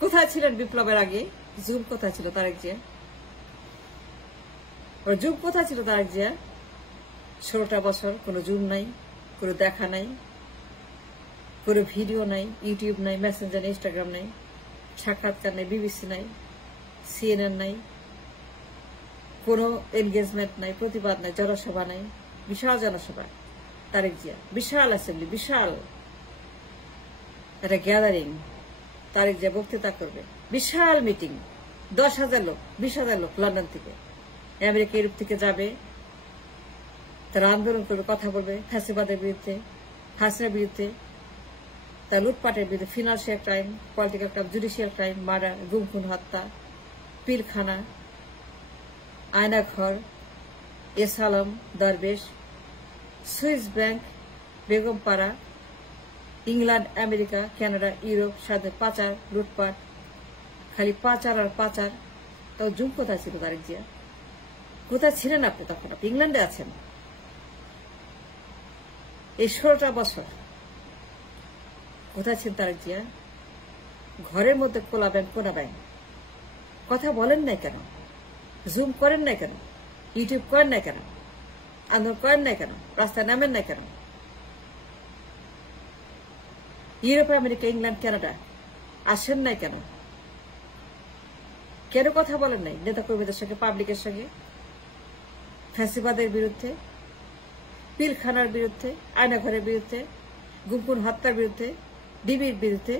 কোথায় ছিলেন বিপ্লবের আগে? জুম কোথায় ছিল তারেক জিয়া? জুম কোথায় ছিল তারেক জিয়া? 16টা বছর কোনো জুম নাই, কোনো দেখা নাই, কোনো ভিডিও নাই, ইউটিউব নাই, মেসেঞ্জার, ইনস্টাগ্রাম নাই, সাক্ষাৎকার নাই, বিবিসি নাই, সিএনএন নাই, কোনো এনগেজমেন্ট নাই, প্রতিবাদ নাই, জনসভা নাই। বিশাল জনসভা তারেক জিয়া, বিশাল অ্যাসেম্বলি, বিশাল একটা গ্যাদারিং। তারেক জিয়া বক্তৃতা করবে, বিশাল মিটিং, 10,000 লোক, 20,000 লোক লন্ডন থেকে, আমেরিকা, ইউরোপ থেকে যাবে। তারা আন্দোলন করবে, কথা বলবে ফ্যাসিবাদের বিরুদ্ধে, হাসিনার বিরুদ্ধে, তার লুটপাটের বিরুদ্ধে, financial crime, political crime, judicial crime, murder, গুম খুন হত্যা, পিলখানা, আয়নাঘর, এসালম, দরবেশ, Swiss bank, Begumpara, England, America, Canada, Europe, সাথে পাচার, লুটপাট, খালি পাচার আর পাচার। তাও জুম কোথায় ছিল তারেক জিয়া? কোথায় ছিলেন আপনি তখন? আপনি ইংল্যান্ডে আছেন। এই 16টা বছর কোথায় ছিলেন তারেক জিয়া? ঘরের মধ্যে কোলা ব্যাংক, কোনা ব্যাংক। কথা বলেন নাই কেন? জুম করেন নাই কেন? ইউটিউব করেন নাই কেন? আন্দোলন করেন নাই কেন? রাস্তায় নামেন নাই কেন? ইউরোপ, আমেরিকা, ইংল্যান্ড, কানাডা আসেন নাই কেন? কেন কথা বলেন নাই নেতা কর্মীদের সঙ্গে, পাবলিকের সঙ্গে? ফ্যাসিবাদের বিরুদ্ধে, পিলখানার বিরুদ্ধে, আয়নাঘরের বিরুদ্ধে, গুমখুন হত্যার বিরুদ্ধে, ডিবির বিরুদ্ধে,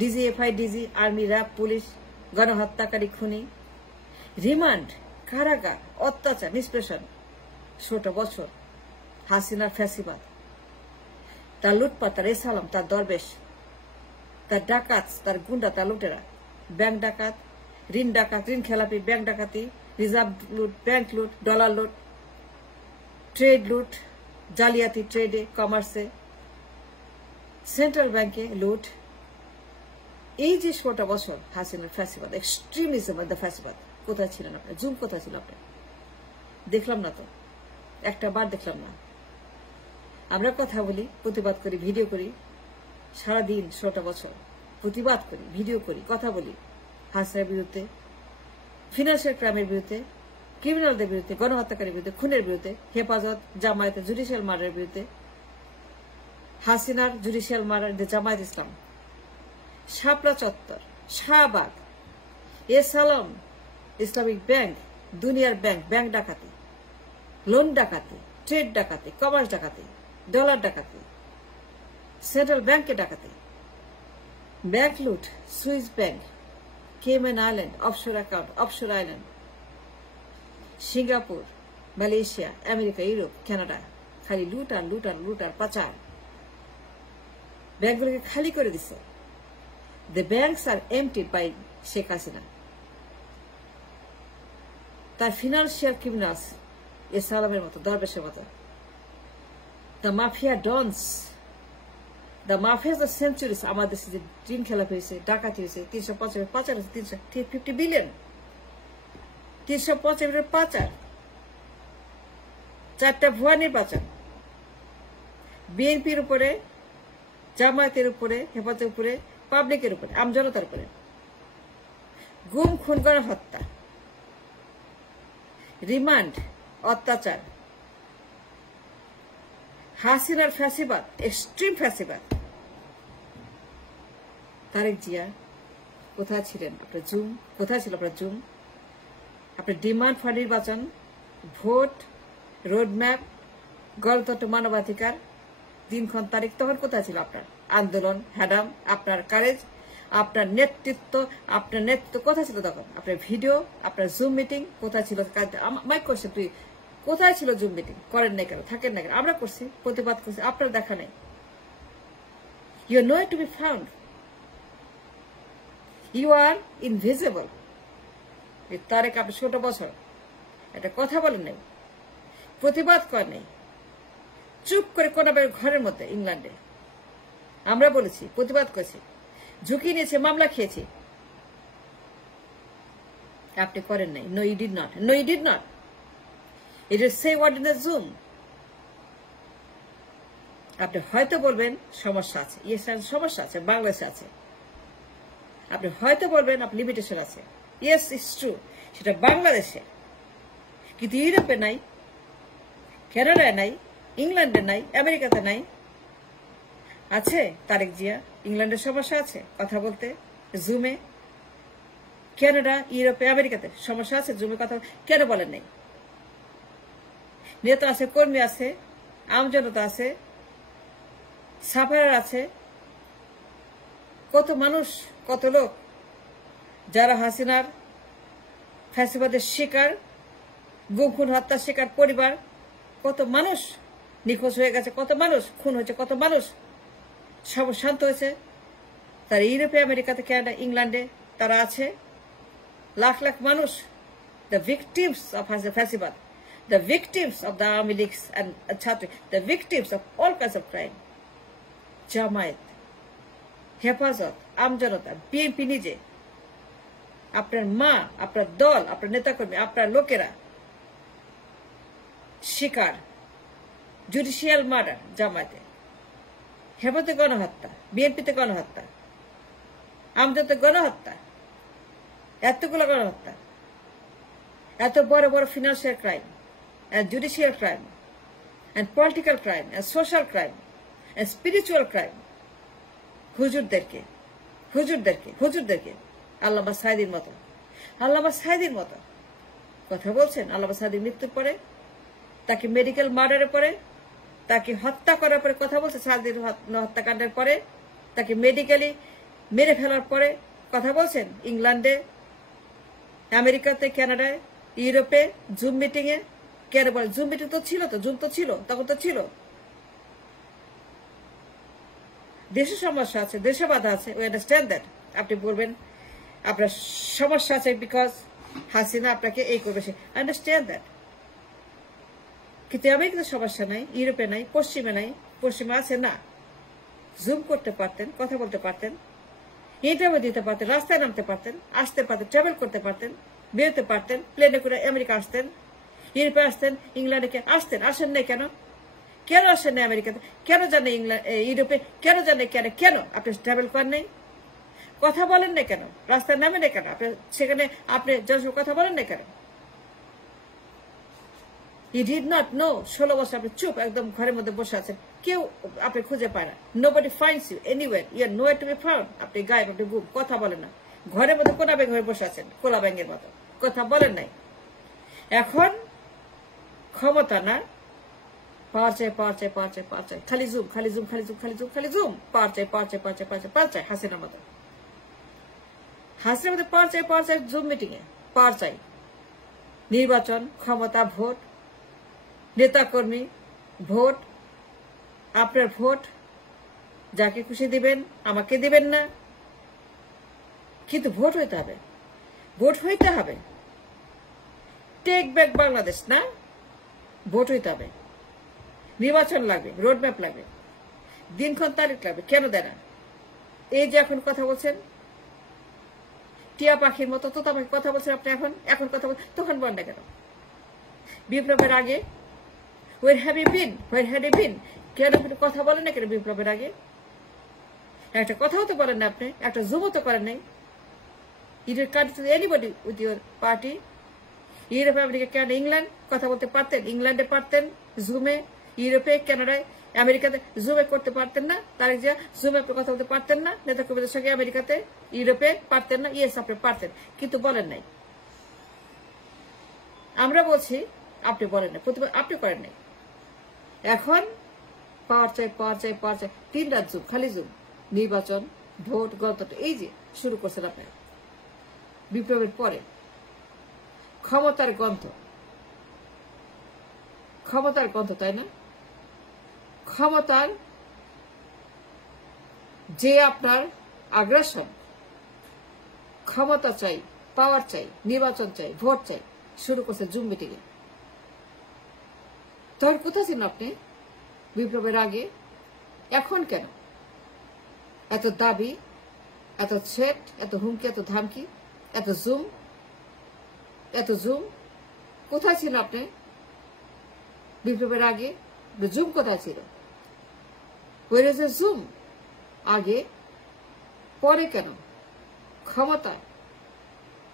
DGFI, DG, army, RAB, police, গণহত্যাকারী, খুনি, রিমান্ড, কারাগার, অত্যাচার, নিষ্পেষণ, 16টা বছর হাসিনার ফ্যাসিবাদ, তার লুটপাট, তার এসালাম, তার দরবেশ, তার ডাকাত, তার গুন্ডা, তার লুটেরা, ব্যাংক ডাকাত, ঋণ ডাকাত, ঋণ খেলাপি, ব্যাংক ডাকাতি, রিজার্ভ লুট, ব্যাংক লুট, ডলার লুট, ট্রেড লুট, জালিয়াতি ট্রেডে, কমার্সে, সেন্ট্রাল ব্যাংকে লুট। এই যে 16টা বছর হাসিনার ফ্যাসিবাদ, এক্সট্রিমিজম অফ দ্য ফ্যাসিবাদ, কোথায় ছিলেন আপনার? জুম কোথায় ছিল আপনার? দেখলাম না তো, একটা বার দেখলাম না। আমরা কথা বলি, প্রতিবাদ করি, ভিডিও করি, সারাদিন 16টা বছর প্রতিবাদ করি, ভিডিও করি, কথা বলি হাসিনার বিরুদ্ধে, ফিনান্সিয়াল ক্রাইমের বিরুদ্ধে, ক্রিমিনালদের বিরুদ্ধে, গণহত্যাকারীর বিরুদ্ধে, খুনের বিরুদ্ধে, হেফাজত, জামায়াতের জুডিশিয়াল মার্ডারের বিরুদ্ধে, হাসিনার জুডিশিয়াল মার্ডার, জামায়াত ইসলাম, শাপলা চত্বর, শাহবাগ, এসালাম, ইসলামিক ব্যাংক, দুনিয়ার ব্যাংক, ব্যাংক ডাকাতি, লোন ডাকাতি, ট্রেড ডাকাতি, কমার্স ডাকাতি, ডলার ডাকাতি, সেন্ট্রাল ব্যাংকে ডাকাতি, ব্যাংক লুট, Swiss bank, Cayman island, offshore account, offshore island, Singapore, Malaysia, America, Europe, Canada, খালি লুট আর লুট আর লুট আর পাচার। ব্যাংকগুলোকে খালি করে দিচ্ছে। The banks are emptied by Sheikh Hasina. তার ফিনান্সিয়াল ক্রিমিনালস, এসালামের মতো, দরবেশের মতো, the mafia dons, the mafia the centuries. আমাদের দেশে যে ঋণ খেলাপ হয়েছে, ডাকাতি হয়েছে, 350 পাচার হয়েছে, 350 বিলিয়ন, 350 পাচার, 4টা ভুয়া নির্বাচন, বিএনপির উপরে, জামায়াতের উপরে, হেফাজতের উপরে, পাবলিকের উপরে, আমজনতার উপরে, গুম খুন, গণহত্যা, রিমান্ড, অত্যাচার, হাসিনার ফ্যাসিবাদ, এক্সট্রিম ফ্যাসিবাদ। তারেক জিয়া কোথায় ছিলেন? আপনার জুম কোথায় ছিল? আপনার জুম, আপনার ডিমান্ড ফর নির্বাচন, ভোট, রোডম্যাপ, গণতন্ত্র, মানবাধিকার, দিনক্ষণ, তারিখ, তখন কোথায় ছিল আপনার আন্দোলন, হ্যাডাম, আপনার কারেজ, আপনার নেতৃত্ব, আপনার নেতৃত্ব কোথায় ছিল তখন? আপনার ভিডিও, আপনার জুম মিটিং কোথায় ছিল? মাইক করছে, তুই কোথায় ছিল? জুম মিটিং করেন নাই কেন? থাকেন না কেন? আমরা করছি, প্রতিবাদ করছি, আপনার দেখা নেই। You are not to be found, you are invisible. Tarek, আপনি 16 বছর একটা কথা বলেন নাই, প্রতিবাদ করেন নাই, চুপ করে কোনাবের ঘরের মধ্যে ইংল্যান্ডে। আমরা বলেছি, প্রতিবাদ করেছি, ঝুঁকি নিয়েছে, মামলা খেয়েছি, আপনি করেন নাই। No you did not, no you did not. It is say word in the Zoom. আপনি হয়তো বলবেন সমস্যা আছে, ইয়েস সমস্যা আছে, বাংলাদেশে আছে। আপনি হয়তো বলবেন আপনার লিমিটেশন আছে, ইয়েস ইটস ট্রু, সেটা বাংলাদেশে, কিন্তু ইউরোপে নাই, কানাডায় নাই, ইংল্যান্ডে নাই, আমেরিকাতে নাই। আছে তারেক জিয়া, ইংল্যান্ডের সমস্যা আছে কথা বলতে জুমে, কানাডা, ইউরোপে, আমেরিকাতে সমস্যা আছে জুমে কথা কেন বলেন নাই? নেতা আছে, কর্মী আছে, আমজনতা আছে, সাফারার আছে, কত মানুষ, কত লোক যারা হাসিনার ফ্যাসিবাদের শিকার, গুম খুন হত্যার শিকার পরিবার, কত মানুষ নিখোঁজ হয়ে গেছে, কত মানুষ খুন হয়েছে, কত মানুষ সব শান্ত হয়েছে। তারা ইউরোপে, আমেরিকাতে, কানাডা, ইংল্যান্ডে তারা আছে, লাখ লাখ মানুষ, দ্য ভিকটিমস অফ ফ্যাসিবাদ, the victims of the Army Leagues and Chhatri, the victims of all kinds of crime. Jamaat, হেফাজত, আমজনতা, বিএনপি নিজে, আপনার মা, আপনার দল, আপনার নেতাকর্মী, আপনার লোকেরা শিকার, জুডিশিয়াল মার্ডার জামায়াতে, হেফাজতে গণহত্যা, বিএনপিতে গণহত্যা, আমজনতে গণহত্যা, এতগুলো গণহত্যা, এত বড় বড় financial crime, and judicial crime, and political crime, and social crime, and spiritual crime. হুজুরদেরকে আল্লামা সাঈদীর মতো কথা বলছেন। আল্লামা সাঈদীর মৃত্যুর পরে, তাকে মেডিকেল মার্ডারের পরে, তাকে হত্যা করার পরে কথা বলছে, সাঈদীর হত্যাকাণ্ডের পরে, তাকে মেডিকেলি মেরে ফেলার পরে কথা বলছেন ইংল্যান্ডে, আমেরিকাতে, কানাডায়, ইউরোপে, জুম মিটিং এ। কেন বলে জুম মিটিং তো ছিল, তো জুম তো ছিল, তখন তো ছিল। দেশে সমস্যা আছে, দেশে বাধা আছে, উই আন্ডারস্ট্যান্ড দ্যাট। আপনি বলবেন আপনার সমস্যা আছে বিকজ হাসিনা আপনাকে এই করবে, সে আন্ডারস্ট্যান্ড দ্যাট। কিন্তু আমেরিকাতে সমস্যা নাই, ইউরোপে নাই, পশ্চিমে নাই। পশ্চিমে আছে না, জুম করতে পারতেন, কথা বলতে পারতেন, ইন্টারভিউ দিতে পারতেন, রাস্তায় নামতে পারতেন, আসতে পারতেন, ট্রাভেল করতে পারতেন, বেরোতে পারতেন, প্লেনে করে আমেরিকা আসতেন, ইউরোপে আসতেন, ইংল্যান্ডে আসতেন। আসেন নাই কেন? কেন আসেন নাই আমেরিকাতে? কেন যান নাই ইউরোপে? কেন যান নাই? কেন আপনি ট্রাভেল করেন নাই? কথা বলেন না কেন? রাস্তায় নামেন না কেন? আপনি সেখানে আপনি জনসংখ্যা কথা বলেন না কেন? You did not know। 16 বছর আপনি চুপ একদম ঘরের মধ্যে বসে আছেন, কেউ আপনি খুঁজে পায় না। Nobody finds you anywhere, you are nowhere to be found। আপনি গায়েব, আপনি গুম, কথা বলেন না, ঘরের মধ্যে কোনা ব্যাঙ হয়ে বসে আছেন, কোলা ব্যাঙের মতো, কথা বলেন নাই। এখন ক্ষমতা না, পাওয়ার চাই, খালি জুম, পাওয়ার চাই, হাসিনার মতো পাওয়ার চাই, জুম মিটিং এ পাওয়ার চাই, নির্বাচন, ক্ষমতা, ভোট, নেতাকর্মী, ভোট, আপনার ভোট, যাকে খুশি দিবেন, আমাকে দিবেন না, কিন্তু ভোট হইতে হবে, টেক ব্যাক বাংলাদেশ না, ভোট হইতে হবে, নির্বাচন লাগবে, রোডম্যাপ লাগবে, দিনক্ষণ তারিখ লাগবে। কেন দেয় না? এই যে এখন কথা বলছেন টিয়া পাখির মতো, তোতা পাখি কথা বলছেন আপনি, এখন কথা বলছেন, তখন বল না কেন? বিপ্লবের আগে where had you been? কেন কথা বলেন না কেন? বিপ্লবের আগে একটা কথাও তো বলেন না আপনি, একটা জুমও তো করেন নাই। You didn't come to anybody with your party। ইউরোপে, আমেরিকা, কানাডা, ইংল্যান্ড কথা বলতে পারতেন, ইংল্যান্ডে পারতেন জুমে, ইউরোপে, কানাডায়, আমেরিকাতে জুমে করতে পারতেন না? তারেক জিয়া জুমে কথা বলতে পারতেন না নেতা কর্মীদের সঙ্গে? আমেরিকাতে, ইউরোপে পারতেন না? ইয়েস, আপনি পারতেন, কিন্তু বলেন নাই। আমরা বলছি আপনি বলেন না, প্রতিবার আপনি করেন নাই। এখন পাওয়ার চাই, 3 রাত জুম, খালি জুম, নির্বাচন, ভোট, গণতন্ত্র, এই যে শুরু করছেন আপনি বিপ্লবের পরে। ক্ষমতার গন্ধ, তাই না? ক্ষমতার যে আপনার আগ্রাসন, ক্ষমতা চাই, পাওয়ার চাই, নির্বাচন চাই, ভোট চাই, শুরু করছে জুম মিটিং এ। তখন কোথায় ছিলেন আপনি বিপ্লবের আগে? এখন কেন এত দাবি, এত থ্রেট, এত হুমকি, এত ধামকি, এত জুম? কোথায় ছিলেন আপনি বিপ্লবের আগে? জুম কোথায় ছিল? Where is the zoom? আগে, পরে কেন? ক্ষমতা,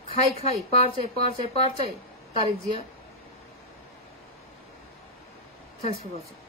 খাই খাই, পার চাই, পার চাই, পার চাই, Tarek Zia. Thanks for watching.